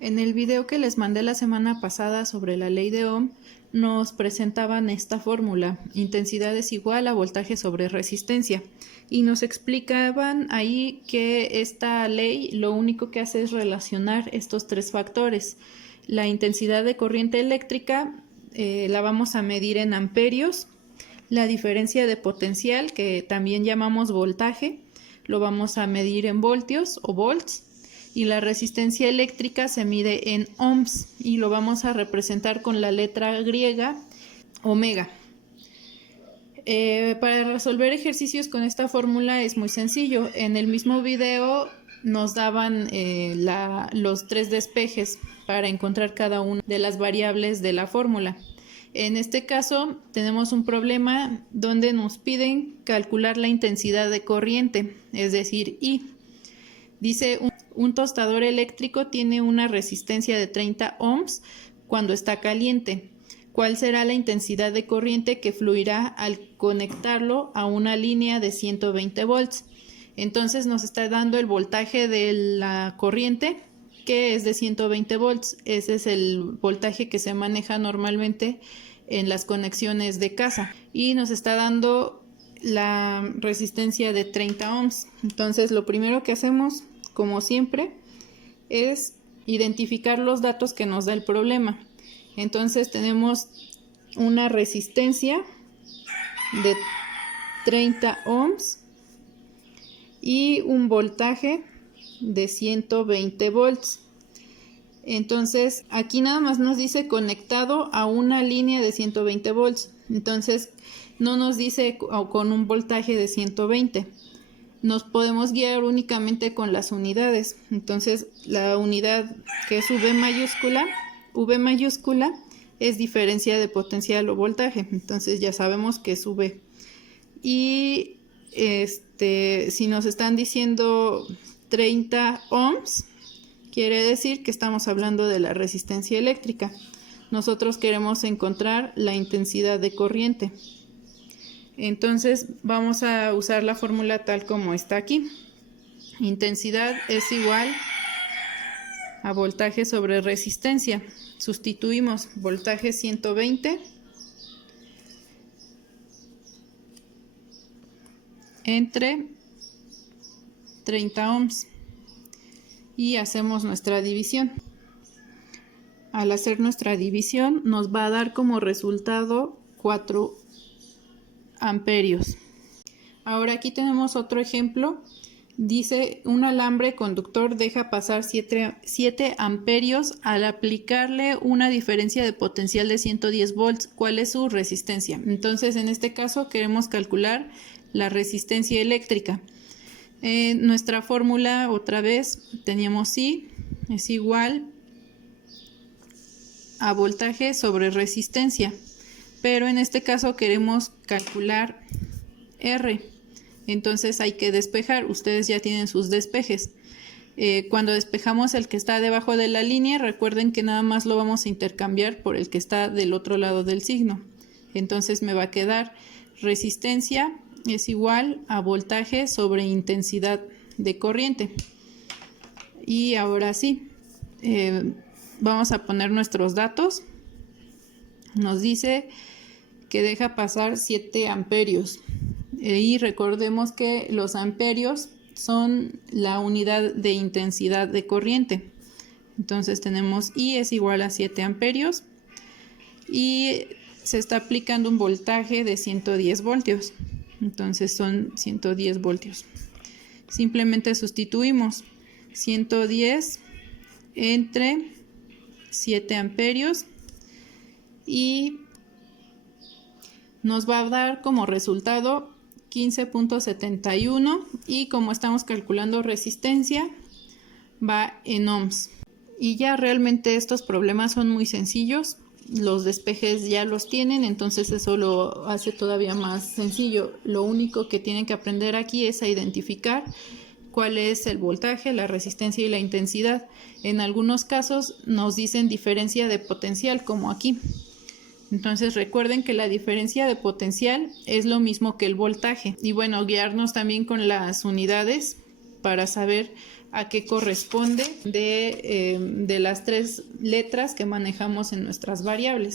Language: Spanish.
En el video que les mandé la semana pasada sobre la ley de Ohm, nos presentaban esta fórmula: intensidad es igual a voltaje sobre resistencia, y nos explicaban ahí que esta ley lo único que hace es relacionar estos tres factores. La intensidad de corriente eléctrica la vamos a medir en amperios, la diferencia de potencial, que también llamamos voltaje, lo vamos a medir en voltios o volts, y la resistencia eléctrica se mide en ohms y lo vamos a representar con la letra griega omega. Para resolver ejercicios con esta fórmula es muy sencillo. En el mismo video nos daban los tres despejes para encontrar cada una de las variables de la fórmula. En este caso tenemos un problema donde nos piden calcular la intensidad de corriente, es decir, I. Dice, un tostador eléctrico tiene una resistencia de 30 ohms cuando está caliente. ¿Cuál será la intensidad de corriente que fluirá al conectarlo a una línea de 120 volts? Entonces nos está dando el voltaje de la corriente, que es de 120 volts. Ese es el voltaje que se maneja normalmente en las conexiones de casa. Y nos está dando la resistencia de 30 ohms. Entonces lo primero que hacemos, como siempre, es identificar los datos que nos da el problema. Entonces tenemos una resistencia de 30 ohms y un voltaje de 120 volts. Entonces aquí nada más nos dice conectado a una línea de 120 volts. Entonces no nos dice con un voltaje de 120. Nos podemos guiar únicamente con las unidades. Entonces la unidad, que es V mayúscula es diferencia de potencial o voltaje. Entonces ya sabemos que es V. Y si nos están diciendo 30 ohms, quiere decir que estamos hablando de la resistencia eléctrica. Nosotros queremos encontrar la intensidad de corriente. Entonces vamos a usar la fórmula tal como está aquí. Intensidad es igual a voltaje sobre resistencia. Sustituimos voltaje 120 entre 30 ohms y hacemos nuestra división. Al hacer nuestra división nos va a dar como resultado 4 amperios. Ahora aquí tenemos otro ejemplo. Dice, un alambre conductor deja pasar 7 amperios al aplicarle una diferencia de potencial de 110 volts. ¿Cuál es su resistencia? Entonces en este caso queremos calcular la resistencia eléctrica. Nuestra fórmula, otra vez, teníamos I es igual a voltaje sobre resistencia, pero en este caso queremos calcular R. Entonces hay que despejar. Ustedes ya tienen sus despejes. Cuando despejamos el que está debajo de la línea, recuerden que nada más lo vamos a intercambiar por el que está del otro lado del signo. Entonces me va a quedar resistencia es igual a voltaje sobre intensidad de corriente. Y ahora sí, vamos a poner nuestros datos. Nos dice que deja pasar 7 amperios. Y recordemos que los amperios son la unidad de intensidad de corriente. Entonces tenemos I es igual a 7 amperios y se está aplicando un voltaje de 110 voltios. Entonces son 110 voltios. Simplemente sustituimos 110 entre 7 amperios y nos va a dar como resultado 15.71, y como estamos calculando resistencia, va en ohms. Y ya realmente estos problemas son muy sencillos. Los despejes ya los tienen, entonces eso lo hace todavía más sencillo. Lo único que tienen que aprender aquí es a identificar cuál es el voltaje, la resistencia y la intensidad. En algunos casos nos dicen diferencia de potencial, como aquí. Entonces recuerden que la diferencia de potencial es lo mismo que el voltaje. Y bueno, guiarnos también con las unidades para saber a qué corresponde de las tres letras que manejamos en nuestras variables.